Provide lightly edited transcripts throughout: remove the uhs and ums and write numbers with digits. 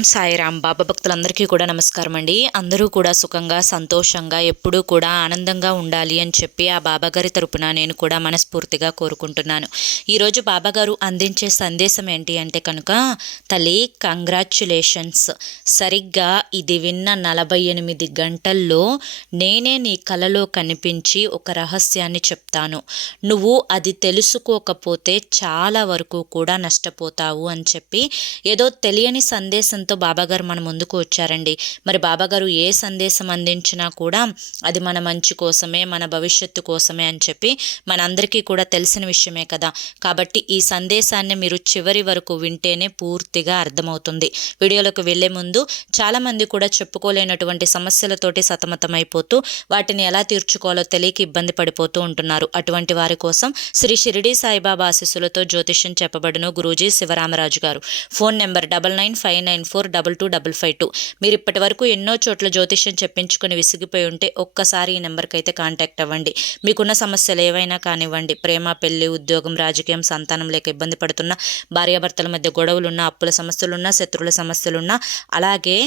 ఓం సాయిరామ్. బాబా భక్తులందరికీ కూడా నమస్కారం అండి. అందరూ కూడా సుఖంగా సంతోషంగా ఎప్పుడూ కూడా ఆనందంగా ఉండాలి అని చెప్పి ఆ బాబాగారి తరపున నేను కూడా మనస్ఫూర్తిగా కోరుకుంటున్నాను. ఈరోజు బాబాగారు అందించే సందేశం ఏంటి అంటే కనుక, తల్లి కంగ్రాచ్యులేషన్స్. సరిగ్గా ఇది విన్న 48 గంటల్లో నేనే నీ కలలో కనిపించి ఒక రహస్యాన్ని చెప్తాను. నువ్వు అది తెలుసుకోకపోతే చాలా వరకు కూడా నష్టపోతావు అని చెప్పి ఏదో తెలియని సందేశంతో బాబాగారు మన ముందుకు వచ్చారండి. మరి బాబాగారు ఏ సందేశం అందించినా కూడా అది మన మంచి కోసమే, మన భవిష్యత్తు కోసమే అని చెప్పి మనందరికీ కూడా తెలిసిన విషయమే కదా. కాబట్టి ఈ సందేశాన్ని మీరు చివరి వరకు వింటేనే పూర్తిగా అర్థమవుతుంది. వీడియోలోకి వెళ్లే ముందు చాలామంది కూడా చెప్పుకోలేనటువంటి సమస్యలతోటి సతమతమైపోతూ వాటిని ఎలా తీర్చుకోవాలో తెలియక ఇబ్బంది పడిపోతూ ఉంటున్నారు. అటువంటి వారి కోసం శ్రీ షిరిడి సాయిబాబా ఆశీస్సులతో జ్యోతిష్యం చెప్పబడును గురూజీ శివరామరాజు గారు. Phone number 995994225552. మీరు ఇప్పటి వరకు ఎన్నో చోట్ల జ్యోతిష్యం చెప్పించుకుని విసిగిపోయి ఉంటే ఒక్కసారి ఈ నెంబర్కి అయితే కాంటాక్ట్ అవ్వండి. మీకున్న సమస్యలు ఏవైనా కానివ్వండి, ప్రేమ, పెళ్లి, ఉద్యోగం, రాజకీయం, సంతానం లేక ఇబ్బంది పడుతున్న, భార్యాభర్తల మధ్య గొడవలున్నా, అప్పుల సమస్యలున్నా, శత్రువుల సమస్యలున్నా, అలాగే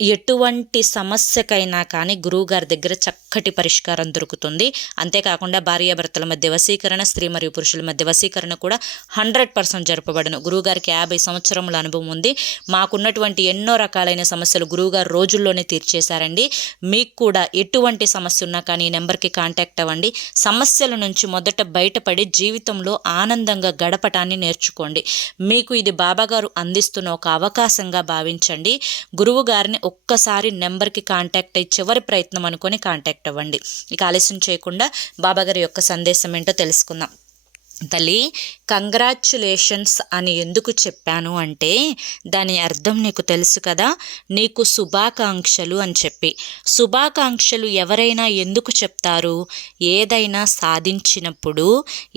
ఎటువంటి సమస్యకైనా కానీ గురువుగారి దగ్గర చక్కటి పరిష్కారం దొరుకుతుంది. అంతేకాకుండా భార్యాభర్తల మధ్య వశీకరణ, స్త్రీ మరియు పురుషుల మధ్య వశీకరణ కూడా 100% జరపబడను. గురువుగారికి 50 సంవత్సరముల అనుభవం ఉంది. మాకున్నటువంటి ఎన్నో రకాలైన సమస్యలు గురువుగారు రోజుల్లోనే తీర్చేశారండి. మీకు కూడా ఎటువంటి సమస్య ఉన్నా కానీ ఈ నెంబర్కి కాంటాక్ట్ అవ్వండి. సమస్యల నుంచి మొదట బయటపడి జీవితంలో ఆనందంగా గడపటాన్ని నేర్చుకోండి. మీకు ఇది బాబాగారు అందిస్తున్న ఒక అవకాశంగా భావించండి. గురువు గారిని ఒక్కసారి నెంబర్కి కాంటాక్ట్ అయ్యి చివరి ప్రయత్నం అనుకొని కాంటాక్ట్ అవ్వండి. ఇక ఆలస్యం చేయకుండా బాబాగారి యొక్క సందేశం ఏంటో తెలుసుకుందాం. తల్లి, కంగ్రాచ్యులేషన్స్ అని ఎందుకు చెప్పాను అంటే దాని అర్థం నీకు తెలుసు కదా. నీకు శుభాకాంక్షలు అని చెప్పి. శుభాకాంక్షలు ఎవరైనా ఎందుకు చెప్తారు? ఏదైనా సాధించినప్పుడు,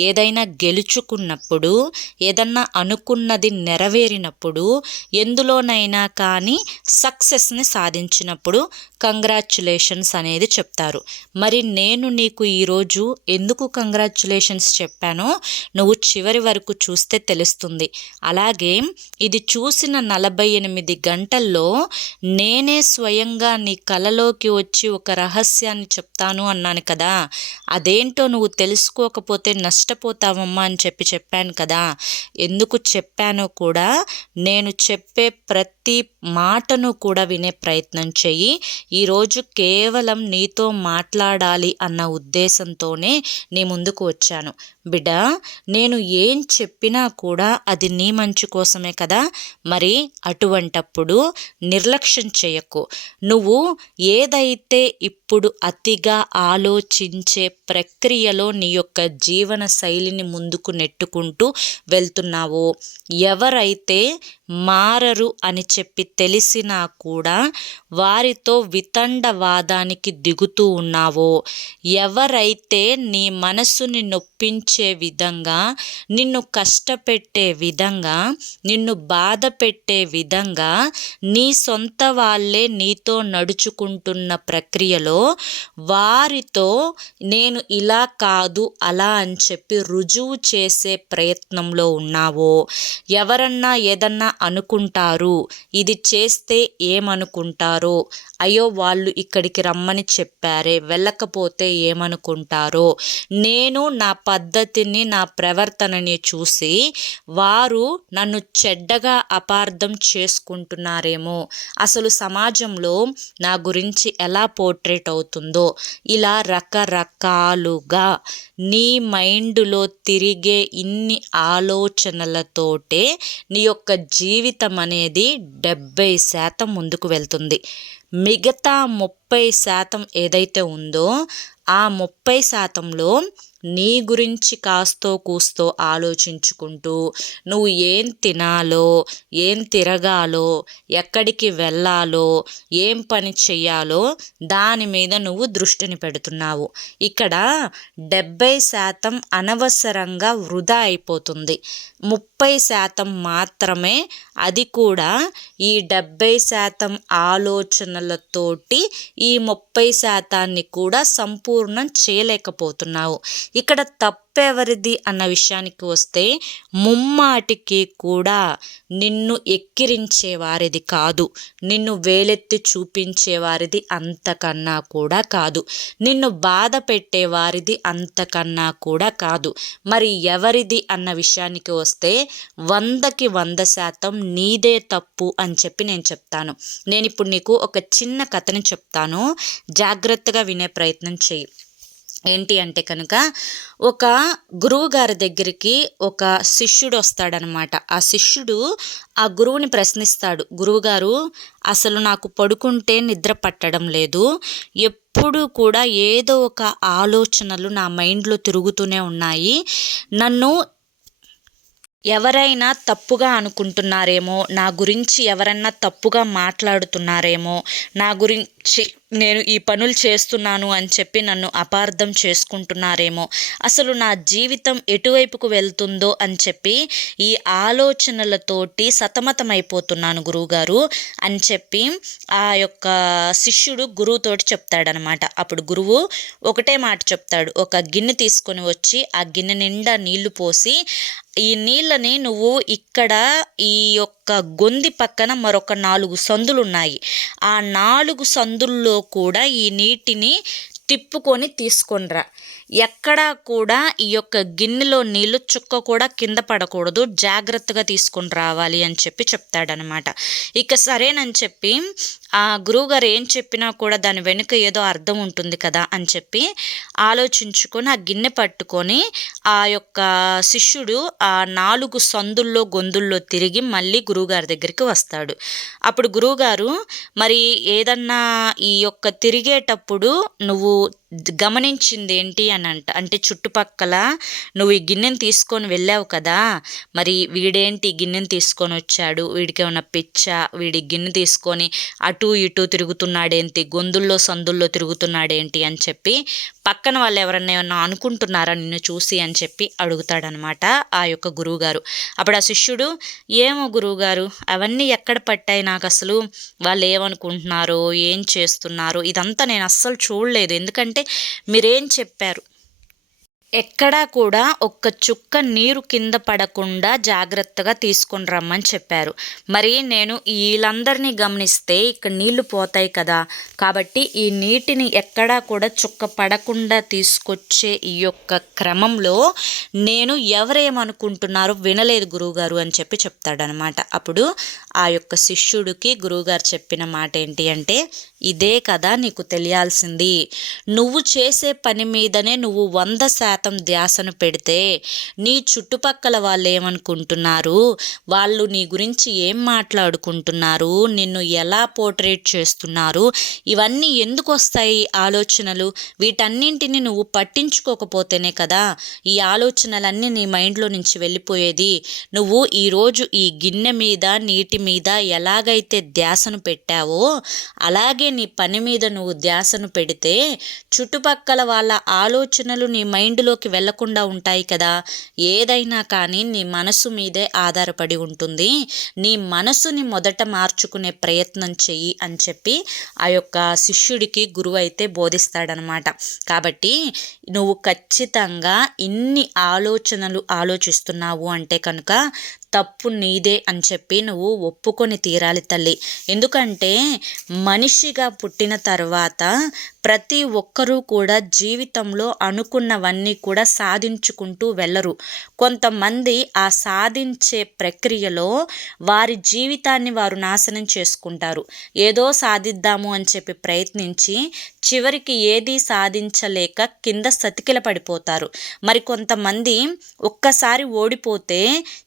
ఏదైనా గెలుచుకున్నప్పుడు, ఏదన్నా అనుకున్నది నెరవేరినప్పుడు, ఎందులోనైనా కానీ సక్సెస్ని సాధించినప్పుడు కంగ్రాచ్యులేషన్స్ అనేది చెప్తారు. మరి నేను నీకు ఈరోజు ఎందుకు కంగ్రాచ్యులేషన్స్ చెప్పానో నువ్వు చివరి వరకు చూస్తే తెలుస్తుంది. అలాగే ఇది చూసిన 48 గంటల్లో నేనే స్వయంగా నీ కలలోకి వచ్చి ఒక రహస్యాన్ని చెప్తాను అన్నాను కదా. అదేంటో నువ్వు తెలుసుకోకపోతే నష్టపోతావమ్మా అని చెప్పాను కదా. ఎందుకు చెప్పానో కూడా నేను చెప్పే ప్రతి మాటను కూడా వినే ప్రయత్నం చెయ్యి. ఈరోజు కేవలం నీతో మాట్లాడాలి అన్న ఉద్దేశంతోనే నీ ముందుకు వచ్చాను. బిడ్డ, నేను ఏం చెప్పినా కూడా అది నీ మంచి కోసమే కదా. మరి అటువంటప్పుడు నిర్లక్ష్యం చేయకు. నువ్వు ఏదైతే ఇప్పుడు అతిగా ఆలోచించే ప్రక్రియలో నీ యొక్క జీవన శైలిని ముందుకు నెట్టుకుంటూ వెళ్తున్నావో, ఎవరైతే మారరు అని చెప్పి తెలిసినా కూడా వారితో వితండవాదానికి దిగుతూ ఉన్నావో, ఎవరైతే నీ మనసుని నొప్పించే విధంగా, నిన్ను కష్టపెట్టే విధంగా, నిన్ను బాధ పెట్టే విధంగా నీ సొంత వాళ్ళే నీతో నడుచుకుంటున్న ప్రక్రియలో వారితో నేను ఇలా కాదు అలా అని చెప్పి రుజువు చేసే ప్రయత్నంలో ఉన్నావో, ఎవరన్నా ఏదన్నా అనుకుంటారు, ఇది చేస్తే ఏమనుకుంటారో, అయ్యో వాళ్ళు ఇక్కడికి రమ్మని చెప్పారే, వెళ్ళకపోతే ఏమనుకుంటారో, నేను నా పద్ధతిని, నా ప్రవర్తనని చూసి వారు నన్ను చెడ్డగా అపార్థం చేసుకుంటున్నారేమో, అసలు సమాజంలో నా గురించి ఎలా పోర్ట్రేట్ అవుతుందో, ఇలా రకరకాలుగా నీ మైండ్లో తిరిగే ఇన్ని ఆలోచనలతోటే నీ యొక్క జీవితం అనేది 70% ముందుకు వెళ్తుంది. మిగతా 30% ఏదైతే ఉందో ఆ 30%లో నీ గురించి కాస్తో కూస్తో ఆలోచించుకుంటూ నువ్వు ఏం తినాలో, ఏం తిరగాలో, ఎక్కడికి వెళ్ళాలో, ఏం పని చెయ్యాలో దాని మీద నువ్వు దృష్టిని పెడుతున్నావు. ఇక్కడ 70% అనవసరంగా వృధా అయిపోతుంది. 30% మాత్రమే, అది కూడా ఈ 70% ఆలోచనలతోటి ఈ 30% కూడా సంపూర్ణం చేయలేకపోతున్నావు. ఇక్కడ తప్పు తప్పెవరిది అన్న విషయానికి వస్తే ముమ్మాటికి కూడా నిన్ను ఎక్కిరించేవారిది కాదు, నిన్ను వేలెత్తి చూపించేవారిది అంతకన్నా కూడా కాదు, నిన్ను బాధ పెట్టేవారిది అంతకన్నా కూడా కాదు. మరి ఎవరిది అన్న విషయానికి వస్తే 100కి 100% నీదే తప్పు అని చెప్పి నేను చెప్తాను. నేను ఇప్పుడు నీకు ఒక చిన్న కథని చెప్తాను, జాగ్రత్తగా వినే ప్రయత్నం చెయ్యి. ఏంటి అంటే కనుక, ఒక గురువు గారి దగ్గరికి ఒక శిష్యుడు వస్తాడనమాట. ఆ శిష్యుడు ఆ గురువుని ప్రశ్నిస్తాడు, గురువుగారు అసలు నాకు పడుకుంటే నిద్ర పట్టడం లేదు, ఎప్పుడు కూడా ఏదో ఒక ఆలోచనలు నా మైండ్లో తిరుగుతూనే ఉన్నాయి, నన్ను ఎవరైనా తప్పుగా అనుకుంటున్నారేమో, నా గురించి ఎవరన్నా తప్పుగా మాట్లాడుతున్నారేమో, నా గురించి నేను ఈ పనులు చేస్తున్నాను అని చెప్పి నన్ను అపార్థం చేసుకుంటున్నారేమో, అసలు నా జీవితం ఎటువైపుకు వెళ్తుందో అని చెప్పి ఈ ఆలోచనలతోటి సతమతమైపోతున్నాను గురువుగారు అని చెప్పి ఆ యొక్క శిష్యుడు గురువుతోటి చెప్తాడనమాట. అప్పుడు గురువు ఒకటే మాట చెప్తాడు, ఒక గిన్నె తీసుకొని వచ్చి ఆ గిన్నె నిండా నీళ్లు పోసి, ఈ నీళ్ళని నువ్వు ఇక్కడ ఈ యొక్క గొంది పక్కన మరొక 4 సందులు ఉన్నాయి, ఆ 4 సందుల్లో కూడా ఈ నీటిని తిప్పుకొని తీసుకొనిరా, ఎక్కడా కూడా ఈ యొక్క గిన్నెలో నీళ్ళు చుక్క కూడా కింద పడకూడదు, జాగ్రత్తగా తీసుకొని రావాలి అని చెప్పి చెప్తాడనమాట. ఇక సరేనని చెప్పి ఆ గురువుగారు ఏం చెప్పినా కూడా దాని వెనుక ఏదో అర్థం ఉంటుంది కదా అని చెప్పి ఆలోచించుకొని ఆ గిన్నె పట్టుకొని ఆ యొక్క శిష్యుడు ఆ 4 సందుల్లో గొంతుల్లో తిరిగి మళ్ళీ గురువుగారి దగ్గరికి వస్తాడు. అప్పుడు గురువుగారు, మరి ఏదన్నా ఈ యొక్క తిరిగేటప్పుడు నువ్వు గమనించింది ఏంటి అని అంటే చుట్టుపక్కల నువ్వు ఈ గిన్నెని తీసుకొని వెళ్ళావు కదా, మరి వీడేంటి గిన్నెని తీసుకొని వచ్చాడు, వీడికి ఏమన్నా పిచ్చా, వీడి గిన్నె తీసుకొని అటు ఇటు తిరుగుతున్నాడేంటి, గొంతుల్లో సందుల్లో తిరుగుతున్నాడేంటి అని చెప్పి పక్కన వాళ్ళు ఎవరన్నా ఏమన్నా అనుకుంటున్నారా నిన్ను చూసి అని చెప్పి అడుగుతాడనమాట ఆ యొక్క గురువుగారు. అప్పుడు ఆ శిష్యుడు, ఏమో గురువుగారు అవన్నీ ఎక్కడ పట్టాయి, నాకు అసలు వాళ్ళు ఏమనుకుంటున్నారో ఏం చేస్తున్నారో ఇదంతా నేను అస్సలు చూడలేదు, ఎందుకంటే మీరేం చెప్పారు, ఎక్కడా కూడా ఒక్క చుక్క నీరు కింద పడకుండా జాగ్రత్తగా తీసుకొని రమ్మని చెప్పారు. మరి నేను వీళ్ళందరినీ గమనిస్తే ఇక్కడ నీళ్లు పోతాయి కదా, కాబట్టి ఈ నీటిని ఎక్కడా కూడా చుక్క పడకుండా తీసుకొచ్చే ఈ యొక్క క్రమంలో నేను ఎవరేమనుకుంటున్నారో వినలేదు గురువుగారు అని చెప్పి చెప్తాడనమాట. అప్పుడు ఆ యొక్క శిష్యుడికి గురువుగారు చెప్పిన మాట ఏంటి అంటే, ఇదే కదా నీకు తెలియాల్సింది, నువ్వు చేసే పని మీదనే నువ్వు 100% ధ్యాసను పెడితే నీ చుట్టుపక్కల వాళ్ళు ఏమనుకుంటున్నారు, వాళ్ళు నీ గురించి ఏం మాట్లాడుకుంటున్నారు, నిన్ను ఎలా పోర్ట్రేట్ చేస్తున్నారు, ఇవన్నీ ఎందుకు వస్తాయి ఆలోచనలు, వీటన్నింటిని నువ్వు పట్టించుకోకపోతేనే కదా ఈ ఆలోచనలన్నీ నీ మైండ్లో నుంచి వెళ్ళిపోయేది. నువ్వు ఈరోజు ఈ గిన్నె మీద నీటి మీద ఎలాగైతే ధ్యాసను పెట్టావో అలాగే నీ పని మీద నువ్వు ధ్యాసను పెడితే చుట్టుపక్కల వాళ్ళ ఆలోచనలు నీ మైండ్లోకి వెళ్లకుండా ఉంటాయి కదా. ఏదైనా కానీ నీ మనసు మీదే ఆధారపడి ఉంటుంది, నీ మనసుని మొదట మార్చుకునే ప్రయత్నం చెయ్యి అని చెప్పి ఆ యొక్క శిష్యుడికి గురువు అయితే బోధిస్తాడనమాట. కాబట్టి నువ్వు ఖచ్చితంగా ఇన్ని ఆలోచనలు ఆలోచిస్తున్నావు అంటే కనుక తప్పు నీదే అని చెప్పి నువ్వు ఒప్పుకొని తీరాలి తల్లి. ఎందుకంటే మనిషిగా పుట్టిన తర్వాత ప్రతి ఒక్కరూ కూడా జీవితంలో అనుకున్నవన్నీ కూడా సాధించుకుంటూ వెళ్ళరు. కొంతమంది ఆ సాధించే ప్రక్రియలో వారి జీవితాన్ని వారు నాశనం చేసుకుంటారు. ఏదో సాధిద్దాము అని చెప్పి ప్రయత్నించి చివరికి ఏది సాధించలేక కింద సతికిల పడిపోతారు. మరి కొంతమంది ఒక్కసారి ఓడిపోతే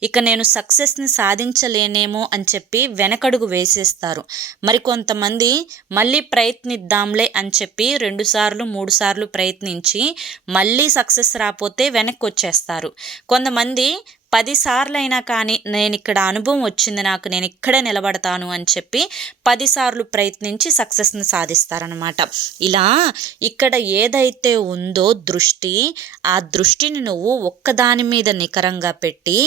ఇక నేను సక్సెస్ని సాధించలేనేమో అని చెప్పి వెనకడుగు వేసేస్తారు. మరి కొంతమంది మళ్ళీ ప్రయత్నిద్దాంలే అని చెప్పి 2 సార్లు 3 సార్లు ప్రయత్నించి మళ్ళీ సక్సెస్ రాకపోతే వెనక్కి వచ్చేస్తారు. కొంతమంది 10 సార్లైనా కానీ నేనిక్కడ అనుభవం వచ్చింది నాకు, నేను ఇక్కడే నిలబడతాను అని చెప్పి 10 సార్లు ప్రయత్నించి సక్సెస్‌ని సాధిస్తారనమాట. ఇలా ఇక్కడ ఏదైతే ఉందో దృష్టి, ఆ దృష్టిని నువ్వు ఒక్కదాని మీద నికరంగా పెట్టి,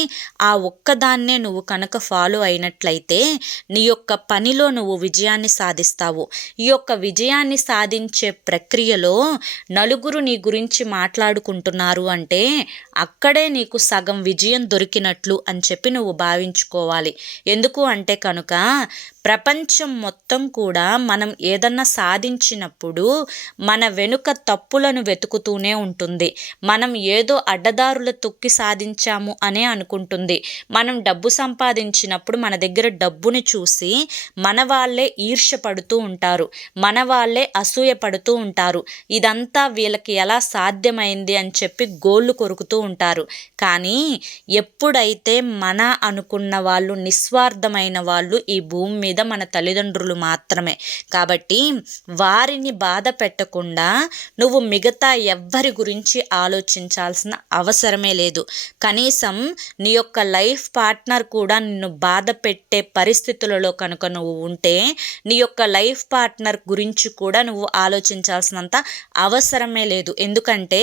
ఆ ఒక్కదాన్నే నువ్వు కనుక ఫాలో అయినట్లయితే నీ యొక్క పనిలో నువ్వు విజయాన్ని సాధిస్తావు. ఈ యొక్క విజయాన్ని సాధించే ప్రక్రియలో నలుగురు నీ గురించి మాట్లాడుకుంటున్నారు అంటే అక్కడే నీకు సగం విజయం దొరికినట్లు అని చెప్పి నువ్వు భావించుకోవాలి. ఎందుకు అంటే కనుక ప్రపంచం మొత్తం కూడా మనం ఏదన్నా సాధించినప్పుడు మన వెనుక తప్పులను వెతుకుతూనే ఉంటుంది. మనం ఏదో అడ్డదారుల తొక్కి సాధించాము అనే అనుకుంటుంది. మనం డబ్బు సంపాదించినప్పుడు మన దగ్గర డబ్బుని చూసి మన వాళ్ళే ఈర్ష్య పడుతూ ఉంటారు, మన వాళ్ళే అసూయ పడుతూ ఉంటారు. ఇదంతా వీళ్ళకి ఎలా సాధ్యమైంది అని చెప్పి గోళ్ళు కొరుకుతూ ఉంటారు. కానీ ఎప్పుడైతే మన అనుకున్న వాళ్ళు, నిస్వార్థమైన వాళ్ళు ఈ భూమి మీద మన తల్లిదండ్రులు మాత్రమే. కాబట్టి వారిని బాధ పెట్టకుండా నువ్వు మిగతా ఎవ్వరి గురించి ఆలోచించాల్సిన అవసరమే లేదు. కనీసం నీ యొక్క లైఫ్ పార్ట్నర్ కూడా నిన్ను బాధ పెట్టే పరిస్థితులలో కనుక నువ్వు ఉంటే నీ యొక్క లైఫ్ పార్ట్నర్ గురించి కూడా నువ్వు ఆలోచించాల్సినంత అవసరమే లేదు. ఎందుకంటే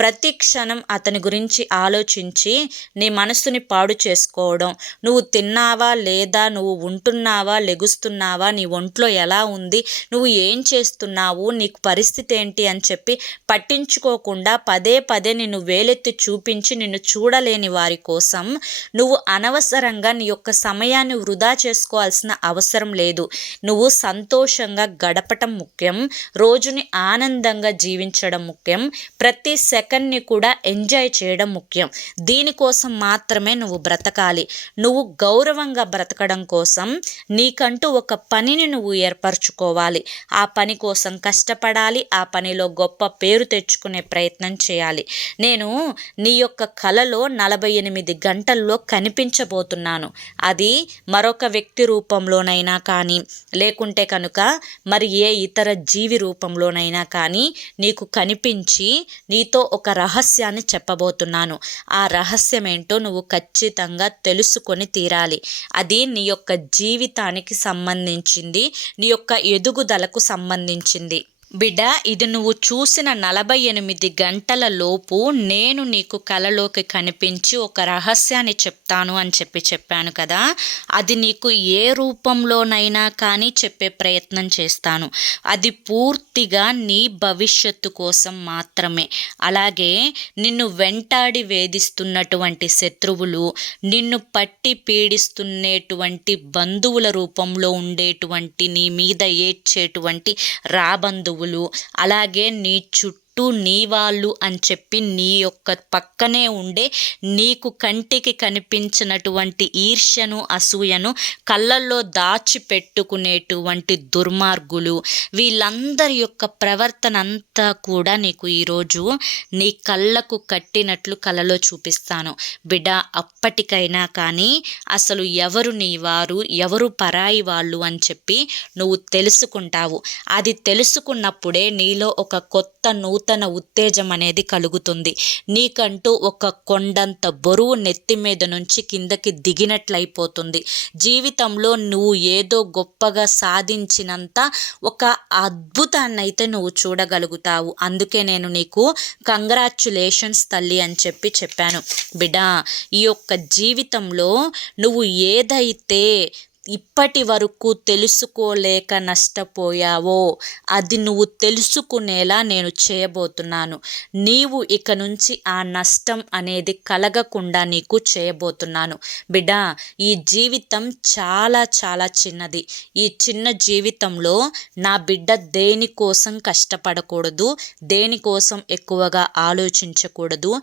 ప్రతి క్షణం అతని గురించి ఆలోచించి నీ మనసుని పాడు చేసుకోవడం, నువ్వు తిన్నావా లేదా, నువ్వు ఉంటున్నావా, లెగుస్తున్నావా, నీ ఒంట్లో ఎలా ఉంది, నువ్వు ఏం చేస్తున్నావు, నీకు పరిస్థితి ఏంటి అని చెప్పి పట్టించుకోకుండా పదే పదే నిన్ను వేలెత్తి చూపించి నిన్ను చూడలేని వారి కోసం నువ్వు అనవసరంగా నీ యొక్క సమయాన్ని వృధా చేసుకోవాల్సిన అవసరం లేదు. నువ్వు సంతోషంగా గడపటం ముఖ్యం, రోజుని ఆనందంగా జీవించడం ముఖ్యం, ప్రతి సెకండ్ని కూడా ఎంజాయ్ చేయడం ముఖ్యం. దీనికోసం మాత్రమే నువ్వు బ్రతకాలి. నువ్వు గౌరవంగా బ్రతకడం కోసం నీకంటూ ఒక పనిని నువ్వు ఏర్పరచుకోవాలి. ఆ పని కోసం కష్టపడాలి, ఆ పనిలో గొప్ప పేరు తెచ్చుకునే ప్రయత్నం చేయాలి. నేను నీ యొక్క కలలో 48 గంటల్లో కనిపించబోతున్నాను. అది మరొక వ్యక్తి రూపంలోనైనా కానీ, లేకుంటే కనుక మరి ఏ ఇతర జీవి రూపంలోనైనా కానీ నీకు కనిపించి నీతో ఒక రహస్యాన్ని చెప్పబోతున్నాను. ఆ రహస్యం ఏంటో నువ్వు ఖచ్చితంగా తెలుసుకొని తీరాలి. అది నీ యొక్క జీవితానికి సంబంధించింది, నీ యొక్క ఎదుగుదలకు సంబంధించింది. బిడ్డ, ఇది నువ్వు చూసిన 48 గంటల లోపు నేను నీకు కలలోకి కనిపించి ఒక రహస్యాన్ని చెప్తాను అని చెప్పాను కదా. అది నీకు ఏ రూపంలోనైనా కానీ చెప్పే ప్రయత్నం చేస్తాను. అది పూర్తిగా నీ భవిష్యత్తు కోసం మాత్రమే. అలాగే నిన్ను వెంటాడి వేధిస్తున్నటువంటి శత్రువులు, నిన్ను పట్టి పీడిస్తున్నటువంటి బంధువుల రూపంలో ఉండేటువంటి, నీ మీద ఏడ్చేటువంటి రాబంధువులు, అలాగే నీ చుట్టూ నీ వాళ్ళు అని చెప్పి నీ యొక్క పక్కనే ఉండే నీకు కంటికి కనిపించినటువంటి ఈర్ష్యను, అసూయను కళ్ళల్లో దాచిపెట్టుకునేటువంటి దుర్మార్గులు, వీళ్ళందరి యొక్క ప్రవర్తన అంతా కూడా నీకు ఈరోజు నీ కళ్ళకు కట్టినట్లు కలలో చూపిస్తాను. బిడ్డ, అప్పటికైనా కానీ అసలు ఎవరు నీ వారు, ఎవరు పరాయి వాళ్ళు అని చెప్పి నువ్వు తెలుసుకుంటావు. అది తెలుసుకున్నప్పుడే నీలో ఒక కొత్త నూతన ఉత్తేజం అనేది కలుగుతుంది. నీకంటూ ఒక కొండంత బరువు నెత్తి మీద నుంచి కిందకి దిగినట్లయిపోతుంది. జీవితంలో నువ్వు ఏదో గొప్పగా సాధించినంత ఒక అద్భుతాన్ని అయితే నువ్వు చూడగలుగుతావు. అందుకే నేను నీకు కంగ్రాచ్యులేషన్స్ తల్లి అని చెప్పాను. బిడ్డ, ఈ యొక్క జీవితంలో నువ్వు ఏదైతే ఇప్పటి వరకు తెలుసుకోలేక నష్టపోయావో అది నువ్వు తెలుసుకునేలా నేను చేయబోతున్నాను. నీవు ఇక నుంచి ఆ నష్టం అనేది కలగకుండా నీకు చేయబోతున్నాను. బిడ్డ, ఈ జీవితం చాలా చాలా చిన్నది. ఈ చిన్న జీవితంలో నా బిడ్డ దేనికోసం కష్టపడకూడదు, దేనికోసం ఎక్కువగా ఆలోచించకూడదు,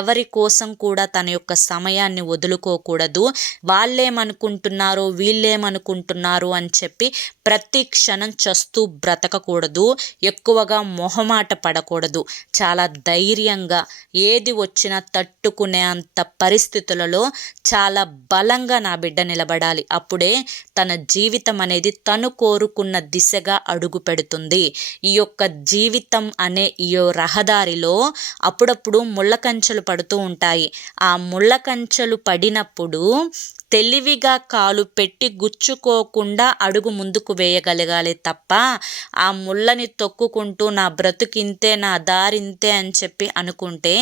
ఎవరి కోసం కూడా తన యొక్క సమయాన్ని వదులుకోకూడదు. వాళ్ళేమనుకుంటున్నారో, వీళ్ళే చేయలేమనుకుంటున్నారు అని చెప్పి ప్రతి క్షణం చస్తూ బ్రతకకూడదు, ఎక్కువగా మొహమాట పడకూడదు. చాలా ధైర్యంగా ఏది వచ్చినా తట్టుకునే అంత పరిస్థితులలో చాలా బలంగా నా బిడ్డ నిలబడాలి. అప్పుడే తన జీవితం అనేది తను కోరుకున్న దిశగా అడుగు పెడుతుంది. ఈ యొక్క జీవితం అనే ఈ రహదారిలో అప్పుడప్పుడు ముళ్ళ కంచెలు పడుతూ ఉంటాయి. ఆ ముళ్ళ కంచెలు పడినప్పుడు తెలివిగా కాలు పెట్టి గుచ్చుకోకుండా అడుగు ముందుకు వేయగలగాలి తప్ప ఆ ముళ్ళని తొక్కుకుంటూ నా బ్రతుకింతే, నా దారింతే అని చెప్పి అనుకుంటే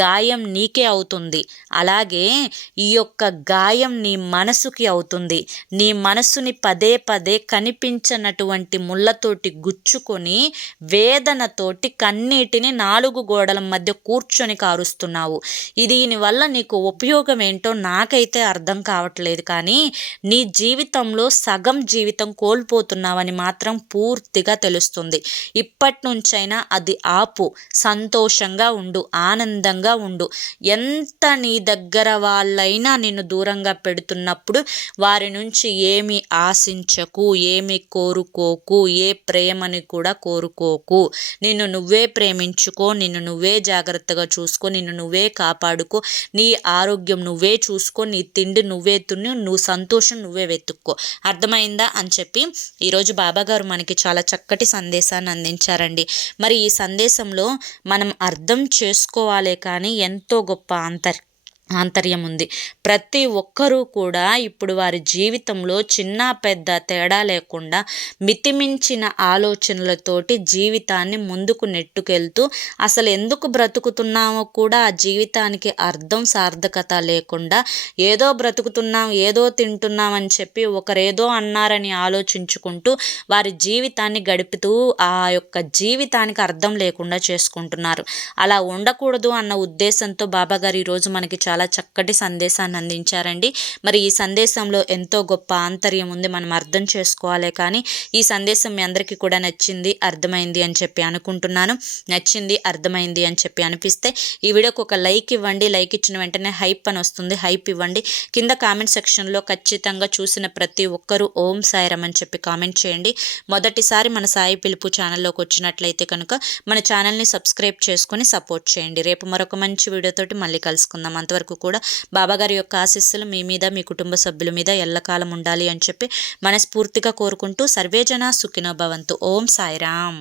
గాయం నీకే అవుతుంది. అలాగే ఈ యొక్క గాయం నీ మనసుకి అవుతుంది. నీ మనసుని పదే పదే కనిపించనటువంటి ముళ్ళతోటి గుచ్చుకొని వేదనతోటి కన్నీటిని 4 గోడల మధ్య కూర్చొని కారుస్తున్నావు. దీనివల్ల నీకు ఉపయోగం ఏంటో నాకైతే అర్థం కావట్లేదు. కానీ నీ జీవితంలో సగం జీవితం కోల్పోతున్నావని మాత్రం పూర్తిగా తెలుస్తుంది. ఇప్పటి నుంచైనా అది ఆపు, సంతోషంగా ఉండు, ఆనందంగా ఉండు. ఎంత నీ దగ్గర వాళ్ళైనా నిన్ను దూరంగా పెడుతున్నప్పుడు వారి నుంచి ఏమి ఆశించకు, ఏమి కోరుకోకు, ఏ ప్రేమని కూడా కోరుకోకు. నిన్ను నువ్వే ప్రేమించుకో, నిన్ను నువ్వే జాగ్రత్తగా చూసుకో, నిన్ను నువ్వే కాపాడుకో, నీ ఆరోగ్యం నువ్వే చూసుకో, నీ తిండి నువ్వే తిను, నువ్వు సంతోషం నువ్వే వెతుక్కో. అర్థమైందా అని చెప్పి ఈరోజు బాబాగారు మనకి చాలా చక్కటి సందేశాన్ని అందించారండి. మరి ఈ సందేశంలో మనం అర్థం చేసుకోవాలే కానీ ఎంతో గొప్ప ఆంతర్యం ఉంది. ప్రతి ఒక్కరూ కూడా ఇప్పుడు వారి జీవితంలో చిన్న పెద్ద తేడా లేకుండా మితిమించిన ఆలోచనలతోటి జీవితాన్ని ముందుకు నెట్టుకెళ్తూ అసలు ఎందుకు బ్రతుకుతున్నామో కూడా ఆ జీవితానికి అర్థం సార్థకత లేకుండా ఏదో బ్రతుకుతున్నాం, ఏదో తింటున్నాం అని చెప్పి ఒకరేదో అన్నారని ఆలోచించుకుంటూ వారి జీవితాన్ని గడుపుతూ ఆ యొక్క జీవితానికి అర్థం లేకుండా చేసుకుంటున్నారు. అలా ఉండకూడదు అన్న ఉద్దేశంతో బాబాగారు ఈరోజు మనకి చాలా చక్కటి సందేశాన్ని అందించారండి. మరి ఈ సందేశంలో ఎంతో గొప్ప ఆంతర్యం ఉంది, మనం అర్థం చేసుకోవాలే కానీ ఈ సందేశం మీ అందరికీ కూడా నచ్చింది, అర్థమైంది అని చెప్పి అనుకుంటున్నాను. నచ్చింది, అర్థమైంది అని చెప్పి అనిపిస్తే ఈ వీడియోకి ఒక లైక్ ఇవ్వండి. లైక్ ఇచ్చిన వెంటనే హైప్ అని వస్తుంది, హైప్ ఇవ్వండి. కింద కామెంట్ సెక్షన్లో ఖచ్చితంగా చూసిన ప్రతి ఒక్కరూ ఓం సాయిరామ్ అని చెప్పి కామెంట్ చేయండి. మొదటిసారి మన సాయి పిలుపు ఛానల్లోకి వచ్చినట్లయితే కనుక మన ఛానల్ని సబ్స్క్రైబ్ చేసుకొని సపోర్ట్ చేయండి. రేపు మరొక మంచి వీడియోతోటి మళ్ళీ కలుసుకుందాం. అంతవరకు కూడా బాబాగారి యొక్క ఆశీస్సులు మీ మీద, మీ కుటుంబ సభ్యుల మీద ఎల్లకాలం ఉండాలి అని చెప్పి మనస్ఫూర్తిగా కోరుకుంటూ సర్వేజన సుఖినో భవంతు. ఓం సాయిరామ్.